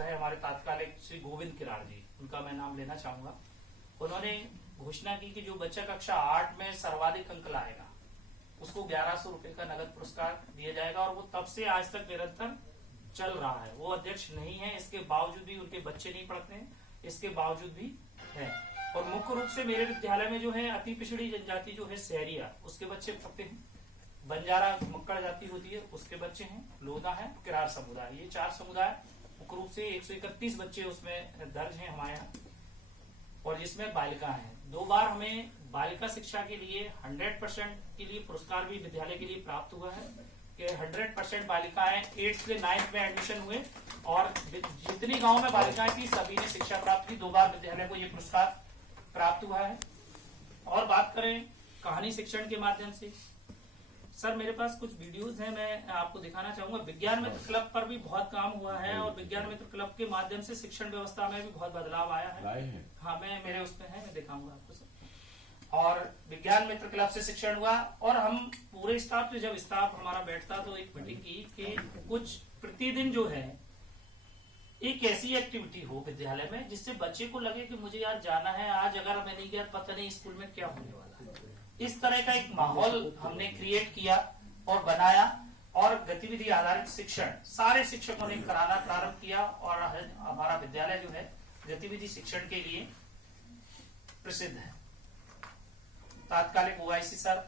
है हमारे तात्कालिक श्री गोविंद किरार जी, उनका मैं नाम लेना चाहूंगा। उन्होंने घोषणा की कि जो बच्चा कक्षा 8 में सर्वाधिक अंक लाएगा उसको 1100 रुपए का नगद पुरस्कार दिया जाएगा, और वो तब से आज तक निरंतर चल रहा है। वो अध्यक्ष नहीं है, इसके बावजूद भी उनके बच्चे नहीं पढ़ते हैं, इसके बावजूद भी है। और मुख्य रूप से मेरे विद्यालय में जो है अति पिछड़ी जनजाति जो है सहरिया, उसके बच्चे पढ़ते हैं। बंजारा मक्कड़ जाति होती है, उसके बच्चे हैं। लोधा है, किरार समुदाय, ये 4 समुदाय मुख्य रूप से 131 बच्चे उसमें दर्ज हैं हमारे यहाँ, और जिसमें बालिका है। 2 बार हमें बालिका शिक्षा के लिए 100% के लिए पुरस्कार भी विद्यालय के लिए प्राप्त हुआ है कि 100% बालिकाएं 8th से 9th में एडमिशन हुए, और जितनी गांव में बालिकाएं थी सभी ने शिक्षा प्राप्त की। 2 बार विद्यालय को ये पुरस्कार प्राप्त हुआ है। और बात करें कहानी शिक्षण के माध्यम से, सर मेरे पास कुछ वीडियोस हैं, मैं आपको दिखाना चाहूंगा। विज्ञान मित्र क्लब पर भी बहुत काम हुआ है, और विज्ञान मित्र क्लब के माध्यम से शिक्षण व्यवस्था में भी बहुत बदलाव आया है। हाँ, मैं मेरे उसमें है, मैं दिखाऊंगा आपको सर। और विज्ञान मित्र क्लब से शिक्षण हुआ, और हम पूरे स्टाफ से, जब स्टाफ हमारा बैठता तो एक मीटिंग की कि कुछ प्रतिदिन जो है एक ऐसी एक्टिविटी हो विद्यालय में जिससे बच्चे को लगे कि मुझे यार जाना है, आज अगर मैं नहीं गया पता नहीं स्कूल में क्या होने वाला है। इस तरह का एक माहौल हमने क्रिएट किया और बनाया, और गतिविधि आधारित शिक्षण सारे शिक्षकों ने कराना प्रारंभ किया, और हमारा विद्यालय जो है गतिविधि शिक्षण के लिए प्रसिद्ध है। तात्कालिक ओआईसी सर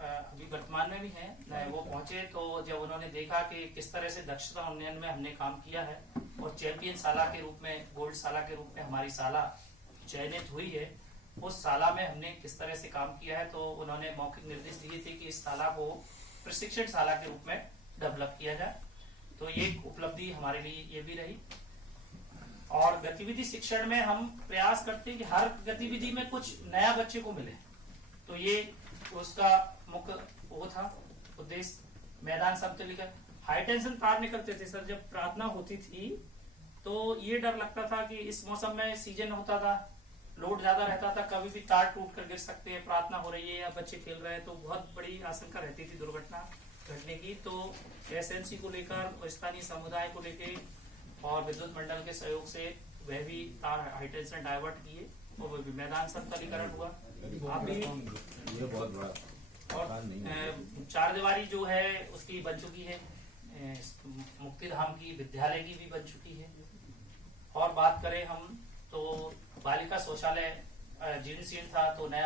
अभी वर्तमान में भी हैं, वो पहुंचे तो जब उन्होंने देखा कि किस तरह से दक्षता उन्नयन में हमने काम किया है, और चैंपियन शाला के रूप में, गोल्ड शाला के रूप में हमारी शाला चयनित हुई है, उस शाला में हमने किस तरह से काम किया है, तो उन्होंने मौखिक निर्देश दिए थे कि इस शाला को प्रशिक्षण शाला के रूप में डेवलप किया जाए। तो ये उपलब्धि हमारे लिए ये भी रही। और गतिविधि शिक्षण में हम प्रयास करते हैं कि हर गतिविधि में कुछ नया बच्चे को मिले, तो ये उसका मुख्य वो था उद्देश्य। मैदान समतुल्य हाई टेंशन तार निकलते थे सर, जब प्रार्थना होती थी तो ये डर लगता था कि इस मौसम में सीजन होता था, लोड ज्यादा रहता था, कभी भी तार टूट कर गिर सकते हैं, प्रार्थना हो रही है या बच्चे खेल रहे हैं, तो बहुत बड़ी आशंका रहती थी दुर्घटना घटने की। तो एसएनसी को लेकर, स्थानीय समुदाय को लेकर और विद्युत मंडल के सहयोग से वह भी तार हाई टेंशन डाइवर्ट किए, और वह भी मैदान समतलीकरण हुआ। अभी ये बहुत बड़ा और 4 दीवारी जो है उसकी बन चुकी है, मुक्तिधाम की विद्यालय की भी बन चुकी है। और बात करें हम तो बालिका शौचालय जीर्ण शीर्ण था, तो नया